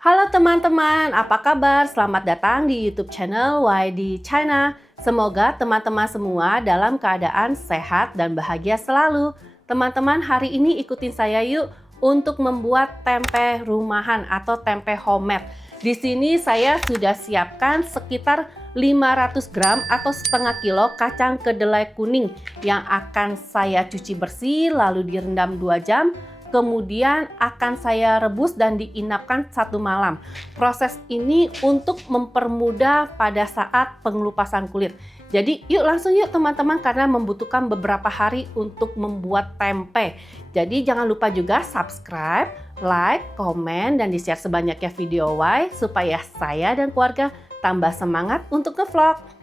Halo teman-teman, apa kabar? Selamat datang di YouTube channel YD China. Semoga teman-teman semua dalam keadaan sehat dan bahagia selalu. Teman-teman, hari ini ikutin saya yuk untuk membuat tempe rumahan atau tempe homemade. Di sini saya sudah siapkan sekitar 500 gram atau setengah kilo kacang kedelai kuning yang akan saya cuci bersih lalu direndam 2 jam. Kemudian akan saya rebus dan diinapkan 1 malam. Proses ini untuk mempermudah pada saat pengelupasan kulit. Jadi yuk langsung yuk teman-teman, karena membutuhkan beberapa hari untuk membuat tempe. Jadi jangan lupa juga subscribe, like, komen, dan di-share sebanyaknya video Y supaya saya dan keluarga tambah semangat untuk nge-vlog.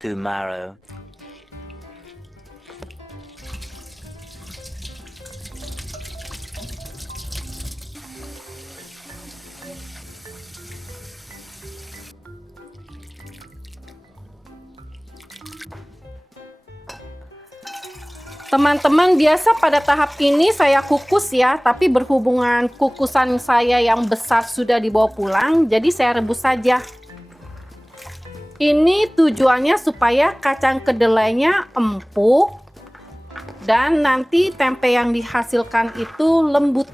Tomorrow. Teman-teman, biasa pada tahap ini saya kukus ya, tapi berhubungan kukusan saya yang besar sudah dibawa pulang, jadi saya rebus saja. Ini tujuannya supaya kacang kedelainya empuk dan nanti tempe yang dihasilkan itu lembut.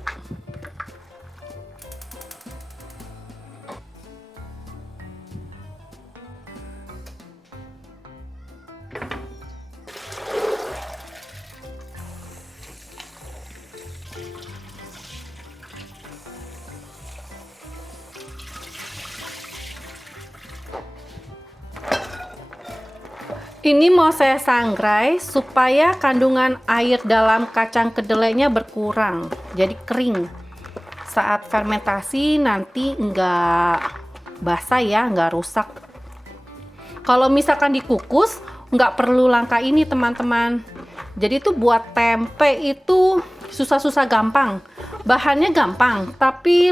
Ini mau saya sangrai supaya kandungan air dalam kacang kedelainya berkurang, jadi kering. Saat fermentasi nanti enggak basah ya, enggak rusak. Kalau misalkan dikukus, nggak perlu langkah ini teman-teman. Jadi tuh buat tempe itu susah-susah gampang. Bahannya gampang, tapi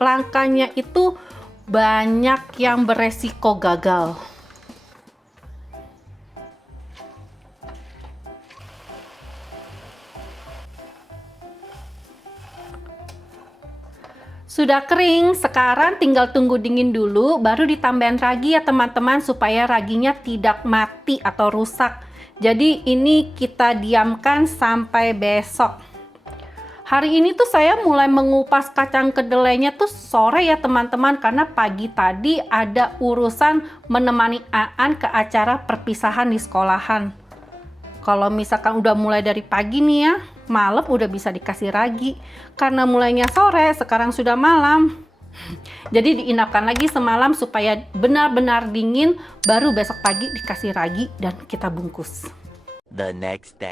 langkahnya itu banyak yang beresiko gagal. Sudah kering, sekarang tinggal tunggu dingin dulu, baru ditambahin ragi ya teman-teman, supaya raginya tidak mati atau rusak. Jadi ini kita diamkan sampai besok. Hari ini tuh saya mulai mengupas kacang kedelainya tuh sore ya teman-teman, karena pagi tadi ada urusan menemani Aan ke acara perpisahan di sekolahan. Kalau misalkan udah mulai dari pagi nih ya, malam udah bisa dikasih ragi. Karena mulainya sore, sekarang sudah malam. Jadi diinapkan lagi semalam supaya benar-benar dingin, baru besok pagi dikasih ragi dan kita bungkus. The next day.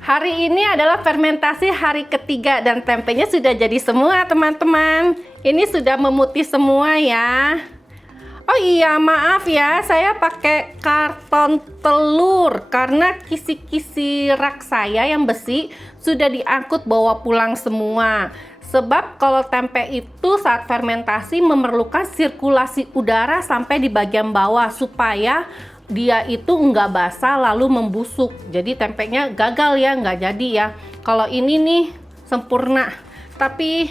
Hari ini adalah fermentasi hari ketiga dan tempenya sudah jadi semua teman-teman. Ini sudah memutih semua ya. Oh iya, maaf ya, saya pakai karton telur karena kisi-kisi rak saya yang besi sudah diangkut bawa pulang semua. Sebab kalau tempe itu saat fermentasi memerlukan sirkulasi udara sampai di bagian bawah supaya dia itu enggak basah lalu membusuk. Jadi tempenya gagal ya, enggak jadi ya. Kalau ini nih sempurna. Tapi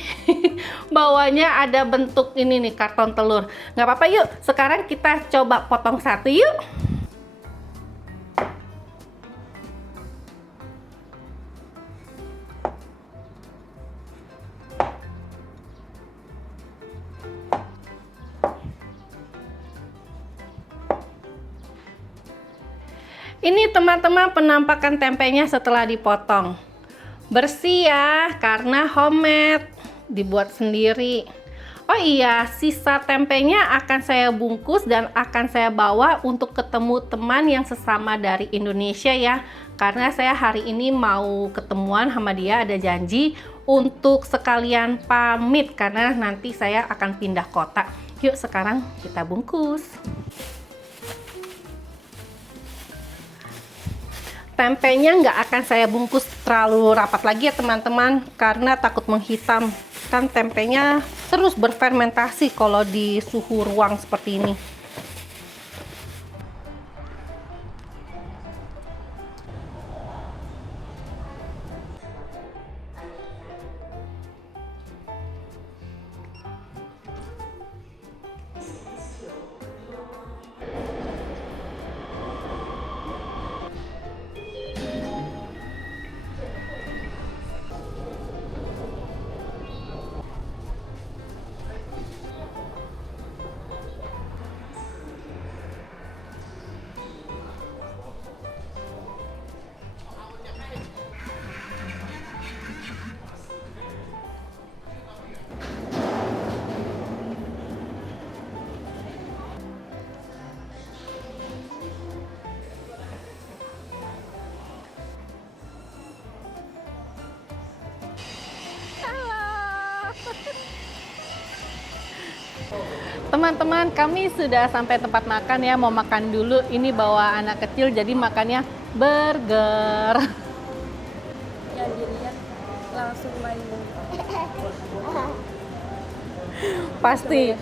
bawahnya ada bentuk ini nih, karton telur. Nggak apa-apa, yuk sekarang kita coba potong satu yuk. Ini teman-teman penampakan tempenya setelah dipotong. Bersih ya, karena homemade, dibuat sendiri. Oh iya, sisa tempenya akan saya bungkus dan akan saya bawa untuk ketemu teman yang sesama dari Indonesia ya. Karena saya hari ini mau ketemuan sama dia, ada janji untuk sekalian pamit karena nanti saya akan pindah kota. Yuk sekarang kita bungkus. Tempenya nggak akan saya bungkus terlalu rapat lagi ya teman-teman, karena takut menghitam. Kan tempenya terus berfermentasi kalau di suhu ruang seperti ini. Teman-teman, kami sudah sampai tempat makan ya, mau makan dulu. Ini bawa anak kecil jadi makannya burger. Yang dilihat langsung main. Pasti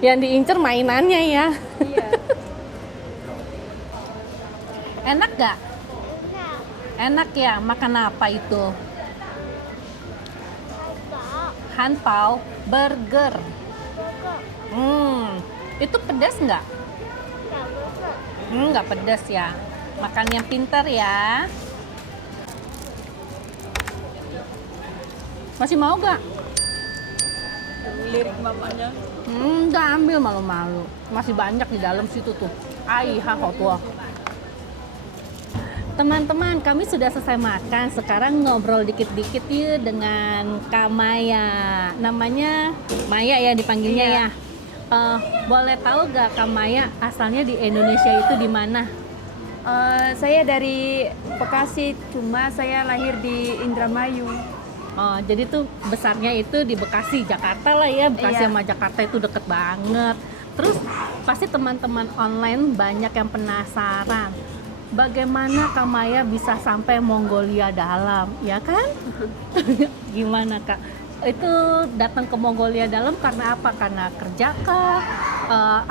yang diincer mainannya ya. Iya. Enak gak? Enak ya, makan apa itu? Hanpao burger. Itu pedas nggak? Nggak pedas ya. Makan yang pintar ya. Masih mau gak? Lirik mamanya. Udah ambil malu-malu. Masih banyak di dalam situ tuh. Tua. Teman-teman, kami sudah selesai makan. Sekarang ngobrol dikit-dikit yuk dengan Kak Maya. Namanya Maya ya dipanggilnya ya. Boleh tahu gak Kak Maya asalnya di Indonesia itu di mana? Saya dari Bekasi, cuma saya lahir di Indramayu. Oh, jadi tuh besarnya itu di Bekasi, Jakarta lah ya. Bekasi Iya. sama Jakarta itu deket banget. Terus pasti teman-teman online banyak yang penasaran. Bagaimana Kak Maya bisa sampai Mongolia dalam, ya kan? Gimana Kak? Itu datang ke Mongolia dalam karena apa? Karena kerja kah?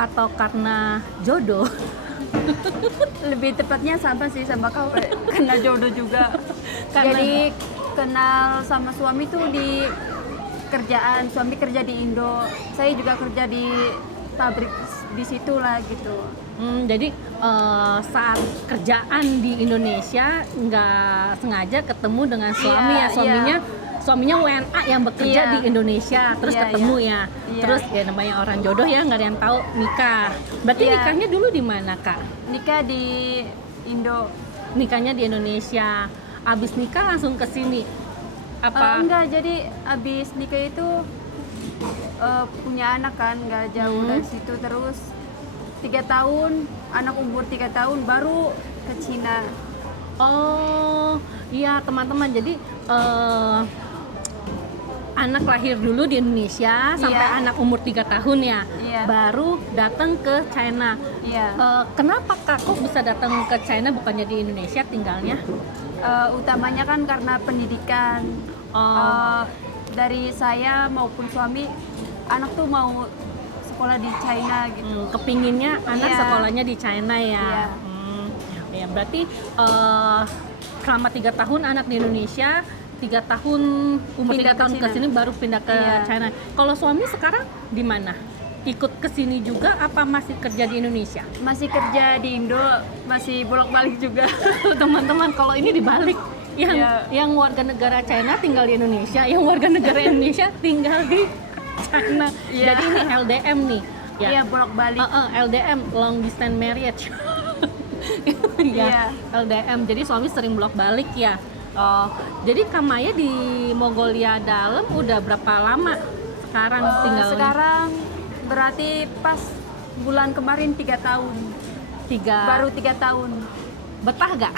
Atau karena jodoh? Lebih tepatnya sama sih sama kau, karena jodoh juga. Karena- Jadi kenal sama suami tuh di kerjaan. Suami kerja di Indo, saya juga kerja di pabrik di situ lah gitu. Jadi saat kerjaan di Indonesia nggak sengaja ketemu dengan suami Iya, ya, suaminya WNA yang bekerja Iya. di Indonesia, terus Iya, ketemu iya. ya, Iya. terus ya namanya orang jodoh ya, nggak ada yang tahu nikah. Berarti Iya. nikahnya dulu di mana Kak? Nikah di Indo. Nikahnya di Indonesia, abis nikah langsung ke sini? Apa? Enggak, jadi abis nikah itu punya anak kan, nggak jauh dari situ. Terus 3 tahun, anak umur 3 tahun baru ke Cina. Oh iya teman-teman, jadi anak lahir dulu di Indonesia sampai Iya. anak umur 3 tahun ya, Iya. baru datang ke China. Iya. Kenapa Kak kok bisa datang ke China bukannya di Indonesia tinggalnya? Utamanya kan karena pendidikan. Dari saya maupun suami, anak tuh mau sekolah di China gitu. Kepinginnya anak Iya. sekolahnya di China ya. Iya. Ya berarti selama 3 tahun anak di Indonesia, 3 tahun umur 3 Pindah ke tahun ke Cina. sini baru pindah ke Iya. China. Kalau suami sekarang di mana? Ikut ke sini juga apa masih kerja di Indonesia? Masih kerja di Indo, masih bolak-balik juga. Teman-teman, kalau ini dibalik. Yang Iya. yang warga negara China tinggal di Indonesia, yang warga negara Indonesia tinggal di China. Iya. Jadi ini LDM nih. Iya, bolak-balik. LDM, long distance marriage. Ya, LDM. Jadi suami sering bolak-balik ya. Oh, jadi Kamaya di Mongolia dalam udah berapa lama sekarang tinggalnya? Sekarang berarti pas bulan kemarin 3 tahun. Baru 3 tahun. Betah gak?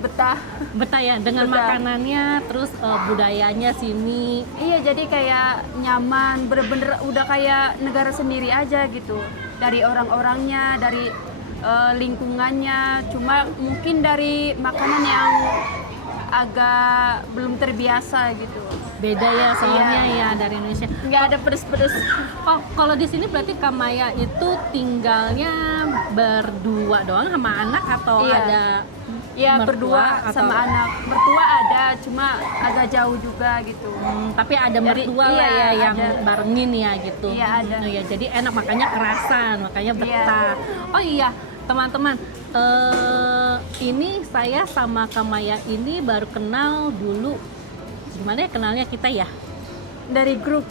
Betah. Betah ya dengan Betah. makanannya, terus budayanya sini. Iya, jadi kayak nyaman, bener-bener udah kayak negara sendiri aja gitu. Dari orang-orangnya, dari lingkungannya. Cuma mungkin dari makanan yang agak belum terbiasa gitu. Beda ya soalnya ya dari Indonesia. Nggak ada pedes-pedes. Oh, kalau di sini berarti Kamaya itu tinggalnya berdua doang sama anak atau Iya. ada Iya, mertua berdua atau- sama anak. Mertua ada, cuma agak jauh juga gitu. tapi ada Dari- mertua lah iya, ya yang ada. barengin ya gitu. Iya, ada. Oh, ya, jadi enak makanya kerasan, makanya Iya. betah. Oh iya, teman-teman, ini saya sama Kamaya ini baru kenal dulu. Gimana ya kenalnya kita ya? Dari grup.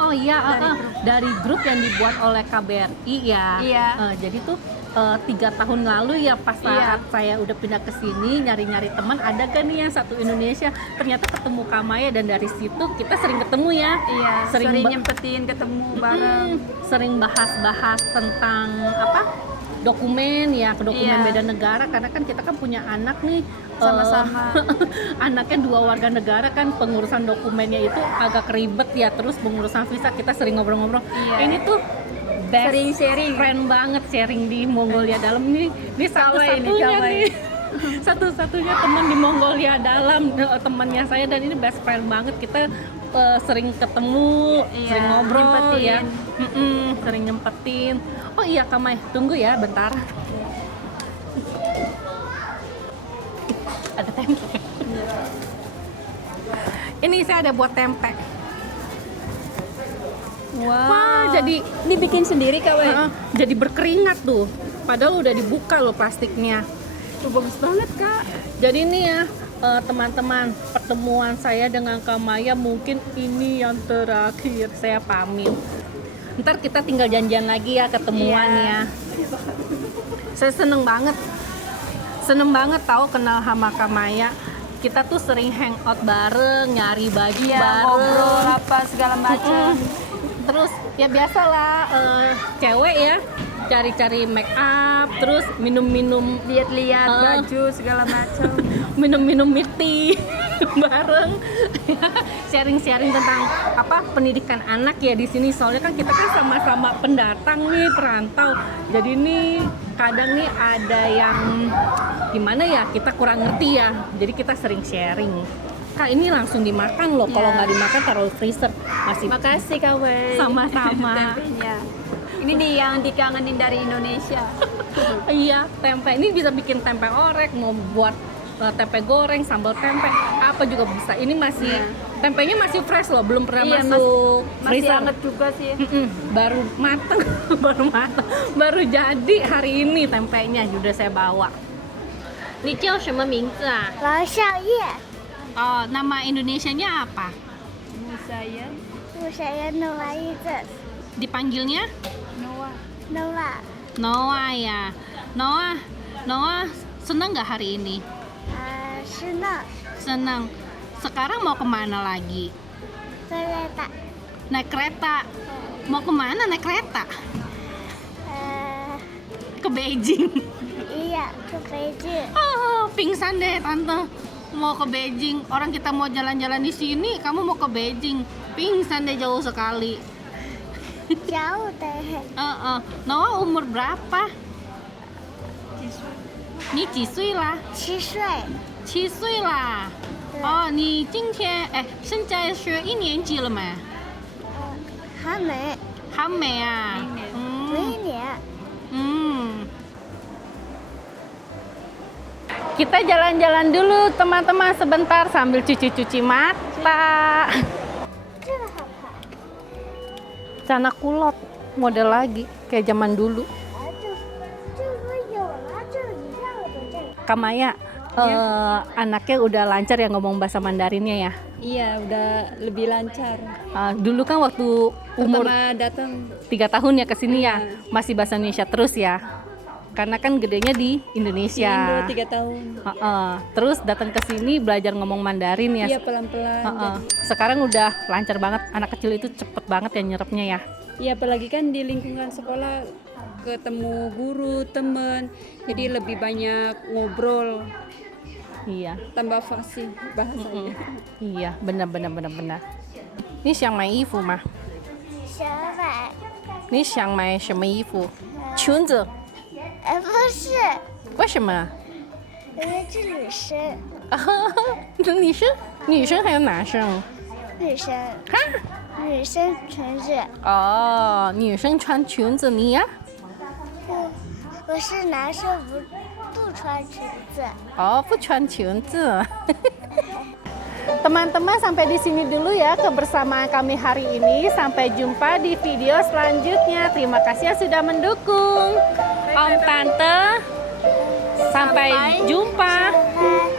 Oh iya, Dari dari grup yang dibuat oleh KBRI ya. Iya. Jadi tuh 3 tahun lalu ya pas Iya. saat saya udah pindah ke sini nyari-nyari teman, ada kan nih yang satu Indonesia, ternyata ketemu Kamaya dan dari situ kita sering ketemu ya. Iya, sering ba- nyempetin ketemu bareng. sering bahas-bahas tentang apa? Dokumen ya, dokumen Iya. beda negara karena kan kita kan punya anak nih Sama-sama. anaknya 2 warga negara kan pengurusan dokumennya itu agak ribet ya, terus pengurusan visa kita sering ngobrol-ngobrol. Iya. Ini tuh best Sering sharing. friend banget sharing di Mongolia dalam ini satu-satunya Kawai. nih satu-satunya teman di Mongolia dalam temannya saya dan ini best friend banget kita sering ketemu, Iya, sering ngobrol nyempetin. ya. Sering nyempetin. Oh iya Kamai, tunggu ya bentar. Ada tempe. Ini saya ada buat tempe. Wah, jadi dibikin sendiri Kak. jadi berkeringat tuh. Padahal udah dibuka loh plastiknya. Bagus banget Kak. Jadi ini ya teman-teman, pertemuan saya dengan Kamaya mungkin ini yang terakhir. Saya pamit. Ntar kita tinggal janjian lagi ya ketemuan Iya. ya. Saya seneng banget tahu kenal sama Kamaya. Kita tuh sering hangout bareng, nyari baju Iya, bareng. ngobrol apa segala macam. Terus ya biasalah cewek ya cari-cari make up, terus minum-minum Lihat-lihat baju segala macam. minum milk tea bareng. Sharing-sharing tentang apa pendidikan anak ya di sini, soalnya kan kita kan sama-sama pendatang nih, perantau. Jadi nih kadang nih ada yang gimana ya, kita kurang ngerti ya, jadi kita sering sharing. Kak, ini langsung dimakan loh, kalau Ya. nggak dimakan taruh freezer masih. Makasih Kak Wei. Sama-sama. Tempenya. Ini nih yang dikangenin dari Indonesia. Iya, tempe ini bisa bikin tempe orek, mau buat tempe goreng, sambal tempe, apa juga bisa. Ini masih Iya. tempenya masih fresh loh, belum pernah Iya, masuk Masih freezer. hangat juga sih. Baru mateng, baru jadi hari ini tempenya sudah saya bawa. Ni jiao shenme mingzi ah? 王笑叶， Oh, nama Indonesianya apa? Saya我想要弄完一阵， Dipanggilnya Noah. 弄了， Noah ya. Noah senang nggak hari ini? 是呢， Senang. Sekarang mau kemana lagi? 这个的， Naik kereta. Mau kemana naik kereta? Ke Beijing. iya，去北京， Oh, pingsan deh tante. Mau ke Beijing. Orang kita mau jalan-jalan di sini, kamu mau ke Beijing. Pingsan deh jauh sekali. 小的， Noah umur berapa? Ni 几岁啦？ 7岁， 7岁啦。哦，你今天现在是1年级了吗？还没，还没啊。明年， Kita jalan-jalan dulu teman-teman sebentar sambil cuci-cuci mata. 这个好看， Celana kulot model lagi kayak zaman dulu. 这个有了，这个一样的这个， Kamaya anaknya udah lancar ya ngomong bahasa Mandarinnya ya. Iya, udah lebih lancar. Dulu kan waktu umur Pertama datang 3 tahun ya ke sini ya masih bahasa Indonesia terus ya. karena kan gedenya di Indonesia. Indo 3 tahun. Terus datang ke sini belajar ngomong Mandarin ya. Iya pelan-pelan. Sekarang udah lancar banget, anak kecil itu cepet banget ya nyerapnya ya. Iya apalagi kan di lingkungan sekolah ketemu guru, teman, jadi lebih banyak ngobrol, Iya, tambah fasih bahasanya. iya, benar. Ini xiang mai yifu ma? 小买，你想买什么衣服？裙子？不是，为什么？因为是女生，女生还有男生？女生，女生裙子，哦，女生穿裙子，你呀？我是男生不穿裙子。 Oh, 不穿裙子。Teman-teman, sampai di sini dulu ya kebersamaan kami hari ini. Sampai jumpa di video selanjutnya. Terima kasih yang sudah mendukung. Om Tante, sampai jumpa. Bye.